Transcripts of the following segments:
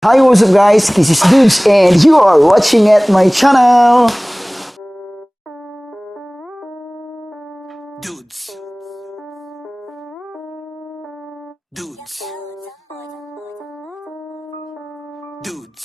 Hi, what's up guys? This is Dudes and you are watching at my channel. Dudes. Dudes. Dudes.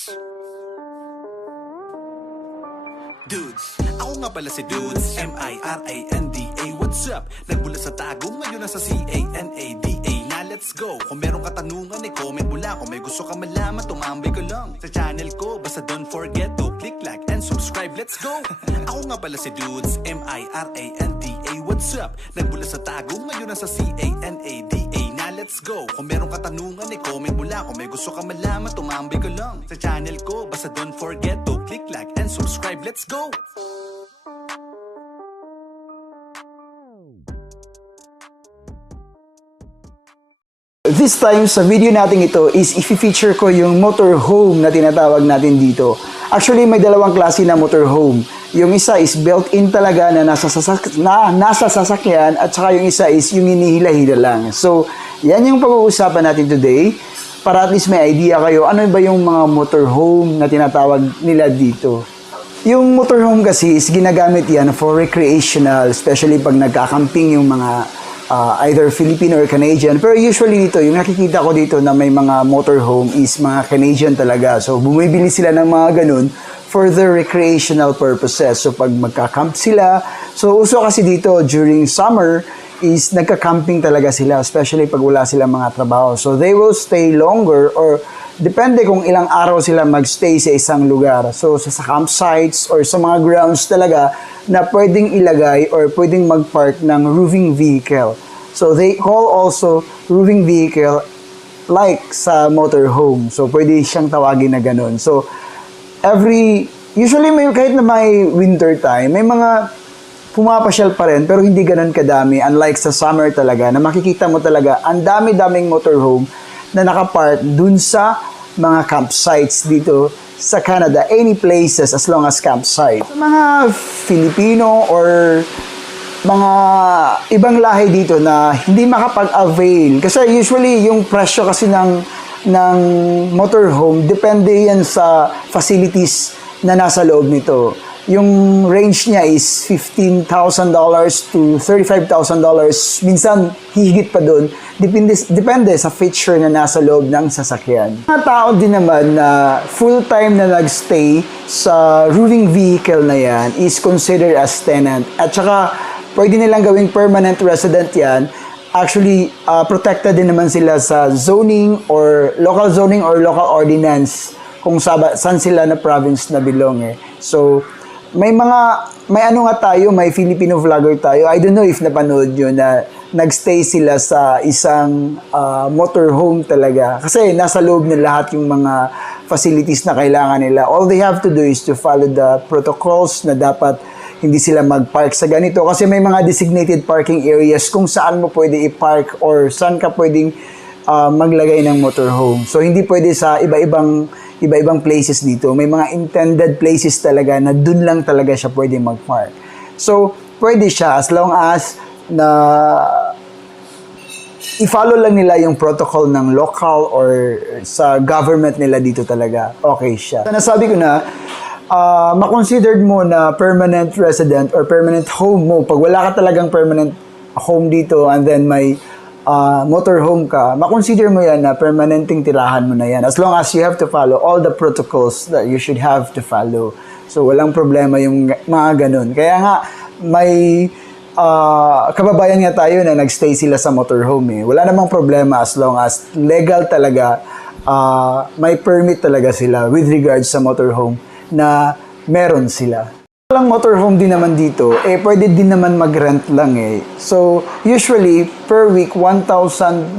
Dudes. Ako nga pala si Dudes, M-I-R-A-N-D-A. What's up? Nagmula sa tago, ngayon nasa C-A-N-A-D-A. Na let's go. Kung meron katanungan, comment mo lang. Kung may gusto ka malaman, tumambay ko lang sa channel ko. Basta don't forget to click like and subscribe. Let's go. Ako nga pala si Dudes, M-I-R-A-N-D-A. What's up? Nagmula sa tago, ngayon nasa C-A-N-A-D-A. Na let's go. Kung meron katanungan, comment mo lang. Kung may gusto ka malaman, tumambay ko lang sa channel ko. Basta don't forget to click like and subscribe. Let's go. This time, sa video natin ito is i-feature ko yung motorhome na tinatawag natin dito. Actually, may dalawang klase na motorhome. Yung isa is built-in talaga na nasa sasakyan at saka yung isa is yung hinihila-hila lang. So, yan yung pag-uusapan natin today para at least may idea kayo ano ba yung mga motorhome na tinatawag nila dito. Yung motorhome kasi is ginagamit yan for recreational, especially pag nagkakamping yung mga either Filipino or Canadian. Pero usually dito, yung nakikita ko dito na may mga motorhome is mga Canadian talaga. So, bumibili sila ng mga ganun for their recreational purposes. So, pag magka-camp sila, so uso kasi dito during summer is nagka-camping talaga sila, especially pag wala silang mga trabaho. So, they will stay longer or depende kung ilang araw sila magstay sa isang lugar. So, sa campsites or sa mga grounds talaga na pwedeng ilagay or pwedeng mag-park ng roving vehicle. So, they call also roving vehicle like sa motorhome. So, pwede siyang tawagin na ganun. So, usually kahit na may winter time, may mga pumapasyal pa rin pero hindi ganun kadami. Unlike sa summer talaga na makikita mo talaga ang dami-daming motorhome na nakapark dun sa mga campsites dito sa Canada, any places as long as campsite. Mga Filipino or mga ibang lahi dito na hindi makapag-avail. Kasi usually yung presyo kasi ng motorhome, depende yan sa facilities na nasa loob nito. Yung range niya is $15,000 to $35,000. Minsan, higit pa doon. Depende sa feature na nasa loob ng sasakyan. Mga tao din naman na full-time na nagstay sa roving vehicle na yan is considered as tenant. At saka, pwede nilang gawing permanent resident yan. Actually, protected din naman sila sa zoning or local ordinance kung saan sila na province na belong eh. So, may ano nga tayo, may Filipino vlogger tayo. I don't know if napanood nyo na nagstay sila sa isang motorhome talaga. Kasi nasa loob na lahat yung mga facilities na kailangan nila. All they have to do is to follow the protocols na dapat hindi sila mag-park sa ganito. Kasi may mga designated parking areas kung saan mo pwede i-park or saan ka pwedeng maglagay ng motorhome. So, hindi pwede sa iba-ibang places dito. May mga intended places talaga na dun lang talaga siya pwede mag-park. So, pwede siya as long as na i-follow lang nila yung protocol ng local or sa government nila dito talaga. Okay siya. Nasabi ko na, makonsidered mo na permanent resident or permanent home mo. Pag wala ka talagang permanent home dito and then may motorhome ka, makonsider mo yan na permanenteng tirahan mo na yan. As long as you have to follow all the protocols that you should have to follow. So, walang problema yung mga ganun. Kaya nga, may kababayan nga tayo na nagstay sila sa motorhome eh. Wala namang problema as long as legal talaga, may permit talaga sila with regards sa motorhome na meron sila. Walang motorhome din naman dito, pwede din naman mag-rent lang eh. So, usually, per week, $1,000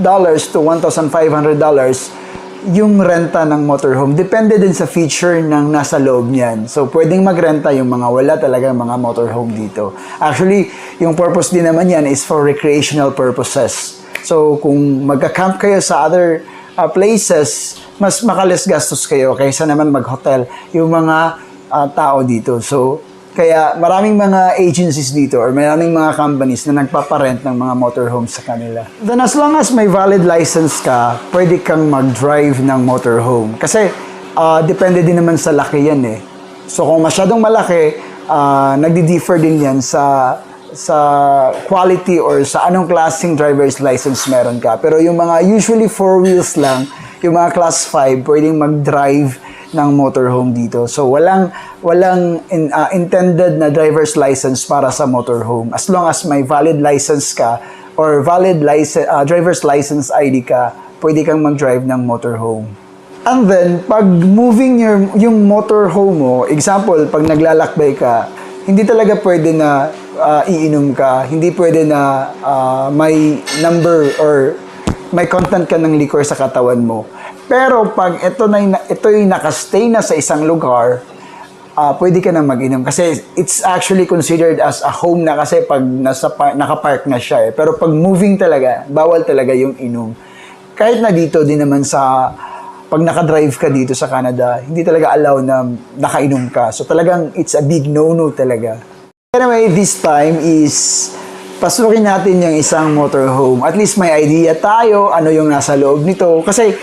to $1,500 yung renta ng motorhome. Depende din sa feature ng nasa loob niyan. So, pwedeng magrenta yung mga wala talaga mga motorhome dito. Actually, yung purpose din naman yan is for recreational purposes. So, kung magka-camp kayo sa other places, mas makalis gastos kayo kaysa naman mag-hotel yung mga tao dito. So, kaya maraming mga agencies dito or maraming mga companies na nagpaparent ng mga motorhomes sa kanila. Then as long as may valid license ka, pwede kang mag-drive ng motorhome. Kasi depende din naman sa laki yan eh. So kung masyadong malaki, nagdi-differ din yan sa quality or sa anong klaseng driver's license meron ka. Pero yung mga usually 4 wheels lang, yung mga class 5, pwedeng mag-drive ng motorhome dito. So walang intended na driver's license para sa motorhome. As long as may valid license ka or valid driver's license ID ka, pwede kang mag-drive ng motorhome. And then, pag moving yung motorhome mo, example, pag naglalakbay ka, hindi talaga pwede na iinom ka, hindi pwede na may number or may content ka ng liquor sa katawan mo. Pero pag ito'y nakastay na sa isang lugar, pwede ka na mag-inom. Kasi it's actually considered as a home na kasi pag nakapark na siya eh. Pero pag moving talaga, bawal talaga yung inom. Kahit na dito din naman pag nakadrive ka dito sa Canada, hindi talaga allow na nakainom ka. So talagang it's a big no-no talaga. Anyway, this time is pasukin natin yung isang motorhome. At least may idea tayo ano yung nasa loob nito. Kasi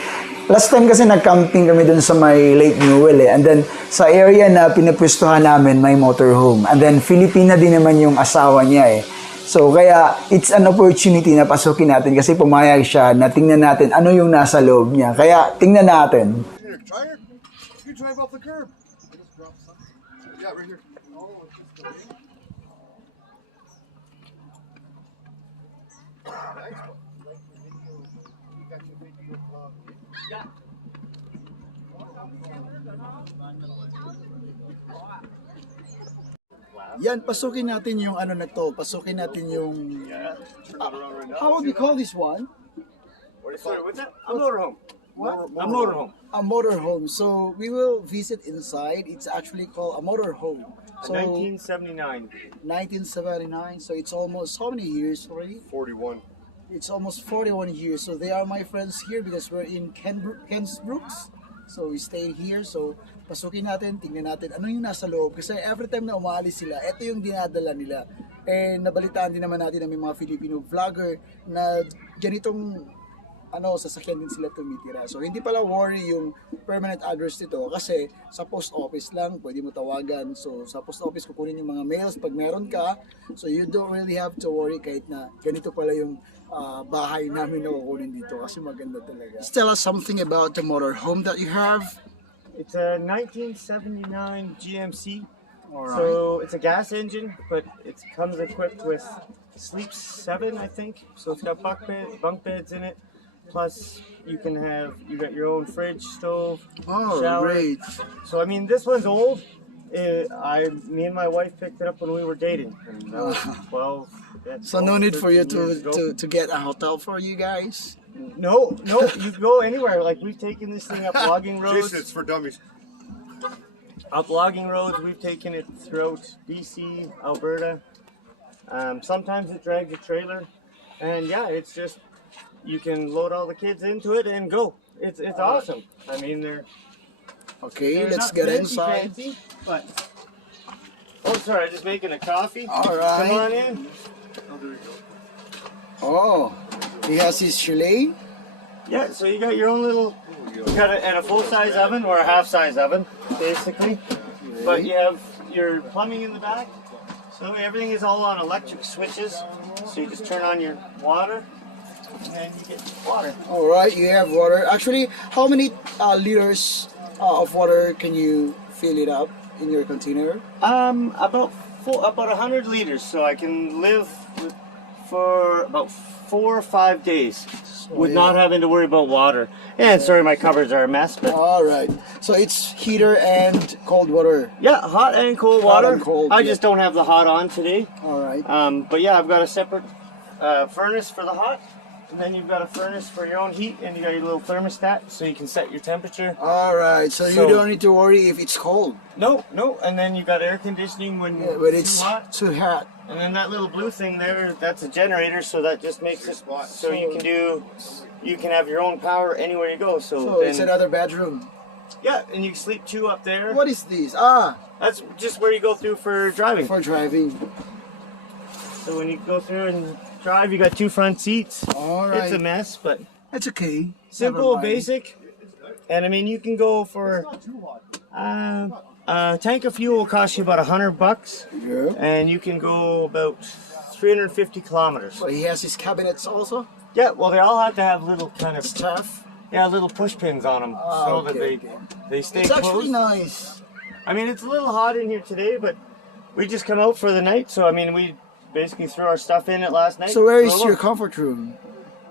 last time kasi nag-camping kami dun sa may Lake Newell eh. And then sa area na pinapwestuhan namin may motorhome. And then Filipina din naman yung asawa niya eh. So, kaya, it's an opportunity na pasukin natin kasi pumayag siya na tingnan natin ano yung nasa loob niya. Kaya, tingnan natin. Try it. You drive off the curb. Yeah, right here. Yan, pasukin natin yung ano na to. Pasukin natin yung... how would we call this one? Sorry, what's that? A motorhome. What? A motorhome. A motorhome. So, we will visit inside. It's actually called a motorhome. So, 1979. 1979. So, it's almost, how many years already? 41. It's almost 41 years. So, they are my friends here because we're in Kensbrooks. So, we stay here. So, pasukin natin, tingnan natin ano yung nasa loob. Kasi every time na umaalis sila, ito yung dinadala nila. And nabalitaan din naman natin na may mga Filipino vlogger na ganitong sasakyan din sila tumitira. So, hindi pala worry yung permanent address nito kasi sa post office lang, pwede mo tawagan. So, sa post office kukunin yung mga mails pag meron ka. So, you don't really have to worry kahit na ganito pala yung bahay namin na kukunin dito kasi maganda talaga. Tell us something about the motorhome that you have. It's a 1979 GMC. Alright. So it's a gas engine, but it comes equipped with Sleep 7, I think. So it's got bunk beds in it. Plus, you got your own fridge, stove, shower. Great. So I mean, this one's old. Me and my wife picked it up when we were dating. And that was 12. Yeah, So no need for you 13 years ago. to get a hotel for you guys? No, you go anywhere. Like we've taken this thing up logging roads. Jason, it's for dummies. Up logging roads, we've taken it throughout BC, Alberta. Sometimes it drags a trailer, and yeah, it's just you can load all the kids into it and go. It's awesome. I mean, they're Okay, let's not get fancy, inside. fancy, but oh, sorry, just making a coffee. All right. Come on in. Oh, he has his chalet. Yeah, so you got your own little, you got a full-size oven or a half-size oven, basically. But you have your plumbing in the back. So everything is all on electric switches. So you just turn on your water, and then you get water. All right, you have water. Actually, how many liters of water can you fill it up in your container? About 100 liters. So I can live for about 4 or 5 days with not having to worry about water. And sorry, my cupboards are a mess, but All right. So it's heater and cold water. yeah, hot and cold Hot water. and cold, I yeah. just don't have the hot on today. All right. But yeah, I've got a separate furnace for the hot, and then you've got a furnace for your own heat, and you got your little thermostat so you can set your temperature. All right. So you So- don't need to worry if it's cold, No, and then you got air conditioning when but it's it's too hot. too hot. And then that little blue thing there, that's a generator, so that just makes it so you can have your own power anywhere you go. So, So then, it's another bedroom. yeah, and you can sleep 2 up there. What is this? Ah, That's just where you go through for driving. for driving. So when you go through and drive, you got 2 front seats. All It's a right. mess, but That's okay. simple, Never mind. basic, And I mean, you can go for a tank of fuel will cost you about $100, Yeah. and you can go about 350 kilometers. So he has his cabinets also? Yeah, well, they all have to have little kind of Stuff? yeah, little push pins on them so that they stay It's actually closed. nice. I mean, it's a little hot in here today, but we just come out for the night, so I mean, we basically threw our stuff in it last night. So where is So, your comfort room?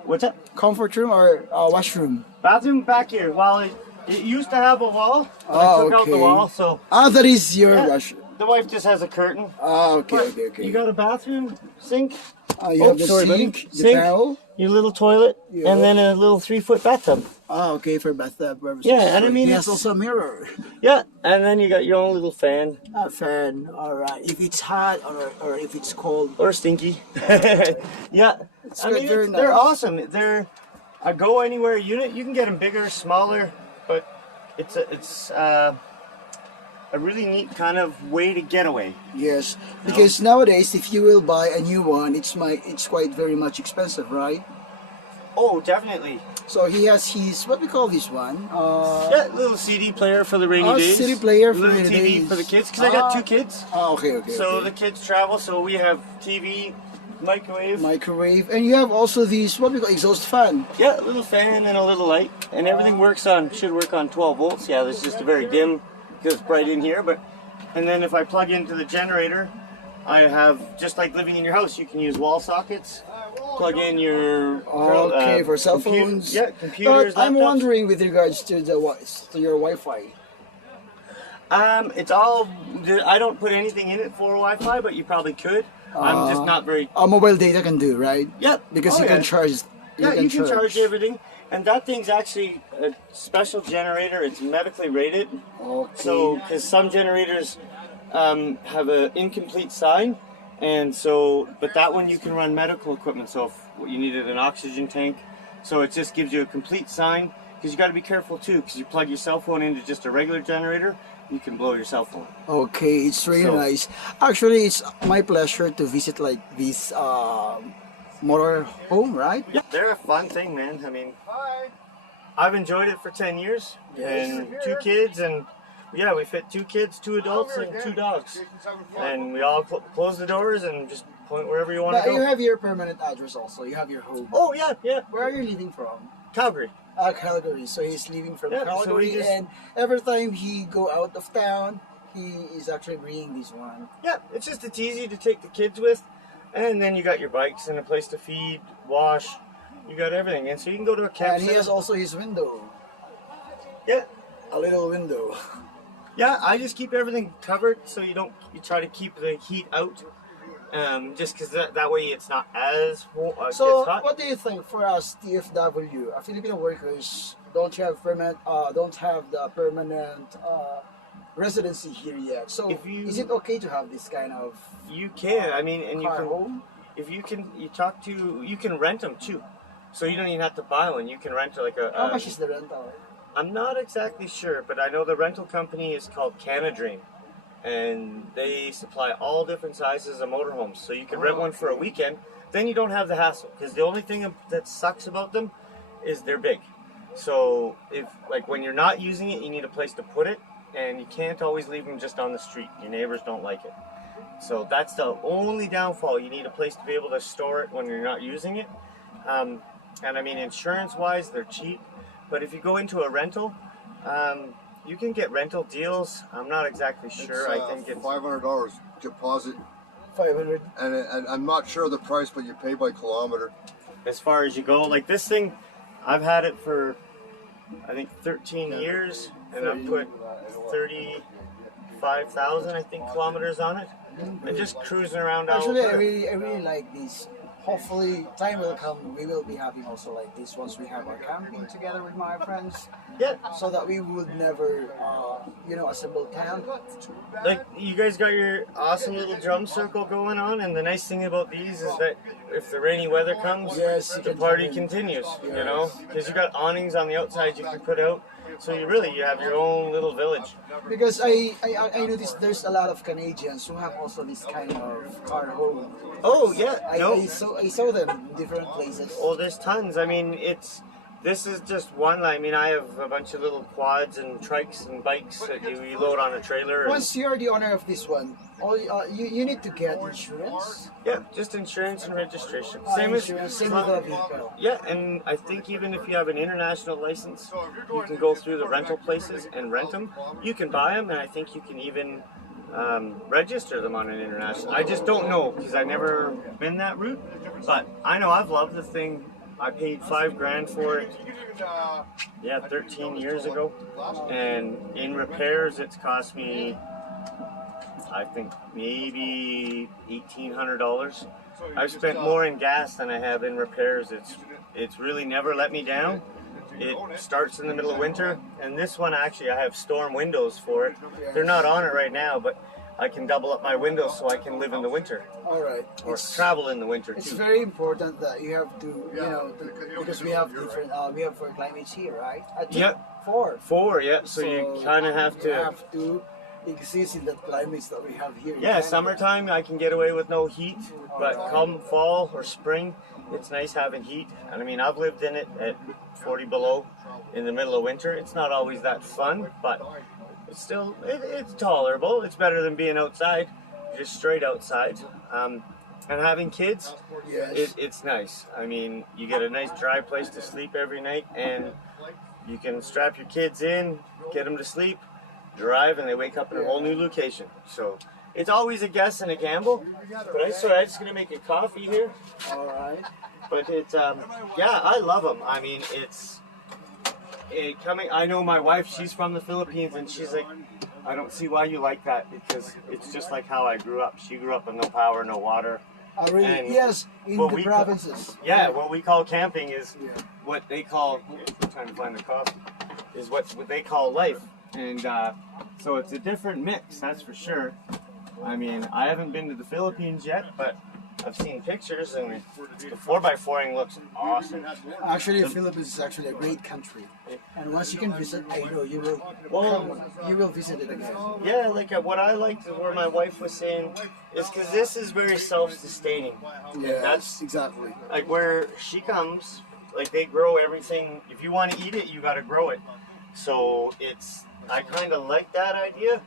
what's that? Comfort room or washroom? Bathroom back here. Well, it used to have a wall, but I Oh, took out the okay. wall, so Ah, that is your Yeah. wash. the wife just has a curtain. Ah, okay, But okay, okay. You got a bathroom, sink, You Oh, have the sorry, buddy. sink, the Sink. towel. your little toilet, Yeah. and then a little 3-foot bathtub. Ah, okay, for bathtub purposes. Yeah, and I mean, he has it's- also a mirror. Yeah, and then you got your own little fan. A fan, alright. If it's hot or if it's cold. Or stinky. Yeah. I good, mean, very they're nice. awesome. They're a go anywhere unit. You can get them bigger, smaller, but it's a really neat kind of way to get away. Yes, because nowadays if you will buy a new one, it's quite very much expensive, right? Oh, definitely. So he has his, what we call this one? Yeah, little CD player for the rainy days. CD player for little rainy TV days. for the kids because I got Ah. 2 kids. Oh, okay, okay. So okay. the kids travel. So we have TV, microwave. Microwave, and you have also these, what we call exhaust fan. Yeah, a little fan and a little light, and everything should work on 12 volts. Yeah, this is just a very dim because it's bright in here. And then if I plug into the generator, I have, just like living in your house, you can use wall sockets, plug in your Okay, for cell phones. Yeah, computers. But I'm laptops. wondering with regards to your Wi-Fi. It's all. I don't put anything in it for Wi-Fi, but you probably could. I'm just not very. Mobile data can do, right? Yeah, Because oh, you yeah. can charge. Yeah, you can charge everything, and that thing's actually a special generator. It's medically rated. Okay. So, because some generators have an incomplete sign, and so, but that one you can run medical equipment. So, if you needed an oxygen tank, so it just gives you a complete sign. Because you got to be careful too, because you plug your cell phone into just a regular generator, you can blow your cell phone. Okay, it's really So- nice. Actually, it's my pleasure to visit like this motorhome, right? Yeah, they're a fun thing, man. I mean, I've enjoyed it for 10 years, and 2 kids, and yeah, we fit 2 kids, 2 adults, and 2 dogs. And we all close the doors and just point wherever you want But to you go. have your permanent address also. You have your home. Oh, yeah, yeah. Where are you living from? Calgary. Calgary. So he's leaving from Yeah, so Calgary, we just- and every time he go out of town, he is actually bringing this one. Yeah, it's easy to take the kids with, and then you got your bikes and a place to feed, wash. You got everything, and so you can go to a And campsite. he has also his window, Yeah, a little window. yeah. I just keep everything covered so you try to keep the heat out. Just because that way it's not as So, gets hot. what do you think for us TFW, Filipino workers don't have the permanent residency here yet? So, If you- is it okay to have this kind of You can. I mean, and you car can. home? If you can, you can rent them too. So you don't even have to buy one. You can rent like a. How much is the rental? I'm not exactly sure, but I know the rental company is called Canadream, and they supply all different sizes of motorhomes. So you can rent one for a weekend. Then you don't have the hassle, because the only thing that sucks about them is they're big. So if when you're not using it, you need a place to put it, and you can't always leave them just on the street. Your neighbors don't like it. So that's the only downfall. You need a place to be able to store it when you're not using it. And I mean, insurance-wise, they're cheap. But if you go into a rental, you can get rental deals. I'm not exactly sure. I think it's $500 deposit, 500. and I'm not sure the price, but you pay by kilometer. as far as you go. Like this thing, I've had it for I think 13 years, and I've put 35,000 I think kilometers on it, and just cruising around Actually, I Alberta. really like this. Hopefully, time will come. We will be having also like this once we have our camping together with my friends, Yeah, so that we would never, assemble camp. like you guys got your awesome little drum circle going on, and the nice thing about these is that if the rainy weather comes, Yes, you the can party come in. continues. You know, because you got awnings on the outside you can put out, so you have your own little village. Because I noticed there's a lot of Canadians who have also this kind of car home. Oh yeah, I saw them in different places. Oh, there's tons. I mean, This is just one. I mean, I have a bunch of little quads and trikes and bikes that you load on a trailer. Once you're the owner of this one, you need to get insurance. Yeah, just insurance and registration. Same with the vehicle. Yeah, and I think even if you have an international license, you can go through the rental places and rent them. You can buy them, and I think you can even register them on an international. I just don't know because I've never been that route, but I know I've loved the thing. I paid $5,000 for it. Yeah, 13 years ago, and in repairs, it's cost me, I think, maybe $1,800. I've spent more in gas than I have in repairs. It's really never let me down. It starts in the middle of winter, and this one actually I have storm windows for it. They're not on it right now, but I can double up my windows so I can live in the winter. All right. Or travel in the winter It's too. very important that you have to, because we have different, we have 4 climates here, right? I think Yeah. 4. 4, yeah. So you kind of have You to. have to exist in the climates that we have here. in Yeah, Canada. summertime I can get away with no heat, but come fall or spring, it's nice having heat. And I mean, I've lived in it at 40 below in the middle of winter. It's not always that fun, but it's still, it's tolerable. It's better than being outside, just straight outside. And having kids, Yes. it's nice. I mean, you get a nice dry place to sleep every night, and you can strap your kids in, get them to sleep, drive, and they wake up in a whole new location. So it's always a guess and a gamble. But I'm just gonna make a coffee here. All right. But it's yeah, I love them. I mean, I know my wife. She's from the Philippines, and she's like, I don't see why you like that because it's just like how I grew up. She grew up with no power, no water. Really? And Yes, in what the we provinces. Yeah, what we call camping is Yeah. what they call. I'm trying to find the coffee. Is what they call life, and so it's a different mix. That's for sure. I mean, I haven't been to the Philippines yet, but I've seen pictures, and the 4x4ing looks awesome. Actually, the Philippines is actually a great country, and once you can visit, I know you will. Well, You will visit it again. yeah, like what I liked where my wife was saying is because this is very self-sustaining. Yeah, That's exactly. like where she comes. Like they grow everything. If you want to eat it, you got to grow it. So I kind of like that idea.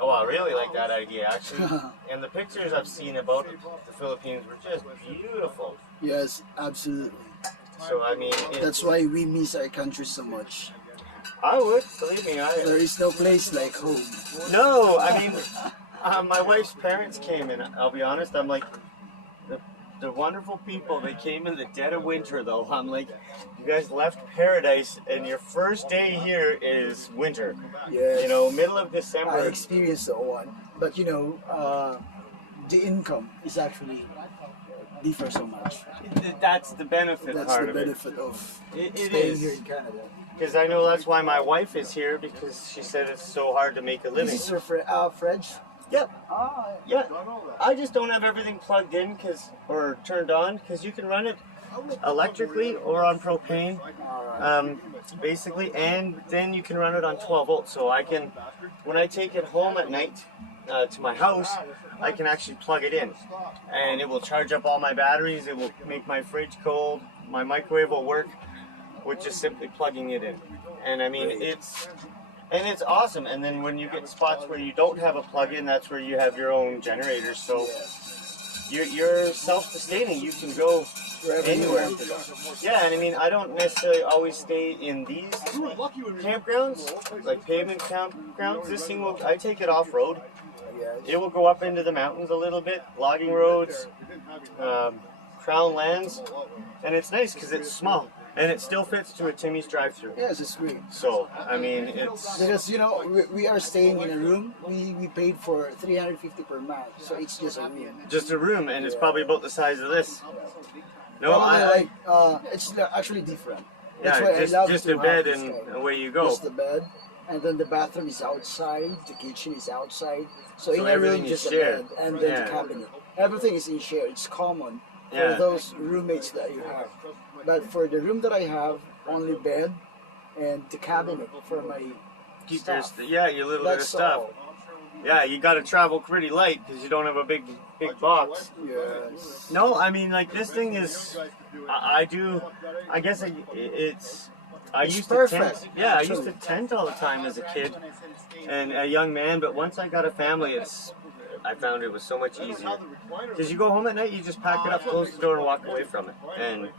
Oh, I really like that idea actually. And the pictures I've seen about the Philippines were just beautiful. Yes, absolutely. So I mean, That's why we miss our country so much. I would believe me. There is no place like home. No, I mean, my wife's parents came, and I'll be honest, I'm like, the wonderful people, they came in the dead of winter, though. I'm like, you guys left paradise, and your first day here is winter. Yes. You know, middle of I December. experienced that one, but the income is actually differ so much. That's the benefit That's part the of it. benefit of It staying is. here in Canada. Because I know that's why my wife is here, because she said it's so hard to make a living. This is your fridge? Yep. Ah, Yeah, I just don't have everything plugged in or turned on because you can run it electrically or on propane, basically, and then you can run it on 12 volts. So I can, when I take it home at night to my house, I can actually plug it in, and it will charge up all my batteries. It will make my fridge cold. My microwave will work with just simply plugging it in, and I mean it's awesome. And then when you get spots where you don't have a plug-in, that's where you have your own generators. So you're self-sustaining. You can go anywhere. Yeah, and I mean, I don't necessarily always stay in these campgrounds, like pavement campgrounds. This thing I take it off-road. It will go up into the mountains a little bit, logging roads, crown lands, and it's nice because it's small. And it still fits to a Timmy's drive-through. yes, it's great. So, I mean, it's... Because, we are staying in a room. We paid for $350 per month, so it's just a room. just a room, and it's probably about the size of this. No, Probably it's actually different. That's yeah, why I love just to a have bed this and kind. away you go. Just the bed, and then the bathroom is outside, the kitchen is outside. So in a room, everything is just a shared. bed, and then Yeah. the cabinet. Everything is in share. It's common Yeah. for those roommates that you have. But for the room that I have, only bed and the cabinet for my stuff. Yeah, your little bit of That's stuff. all. Yeah, you got to travel pretty light because you don't have a big box. Yes. No, I mean, like, this thing is... I guess I It's used perfect, to tent. Yeah, I used actually. to tent all the time as a kid and a young man. But once I got a family, I found it was so much easier. Because you go home at night, you just pack it up, close the door, and walk away from it, and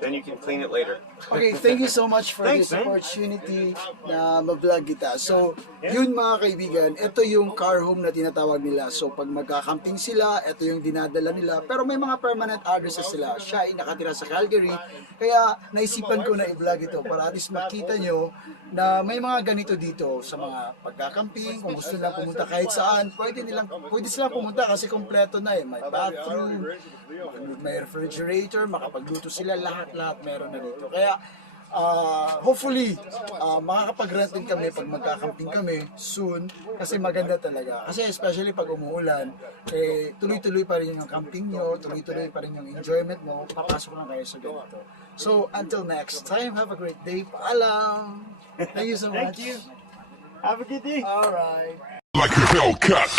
then you can clean it later. Okay, thank you so much for Thanks, this man. opportunity na ma-vlog kita. So, yun mga kaibigan, ito yung car home na tinatawag nila. So, pag magkakamping sila, ito yung dinadala nila. Pero may mga permanent addresses sila. Siya ay nakatira sa Calgary. Kaya, naisipan ko na i-vlog ito para at least makita nyo na may mga ganito dito sa mga pagkakamping. Kung gusto nilang pumunta kahit saan, pwede silang pumunta kasi kompleto na eh. May bathroom, may refrigerator, makapagluto sila, lahat meron na dito. Kaya, hopefully, makakapag-rent din kami pag magkakamping kami soon kasi maganda talaga. Kasi especially pag umuulan, tuloy-tuloy pa rin yung camping nyo, tuloy-tuloy pa rin yung enjoyment mo, papasok lang kayo sa ganito. So, until next time, have a great day. Paalam! Thank you so much. Thank you. Have a good day. Alright. Like a Hellcat.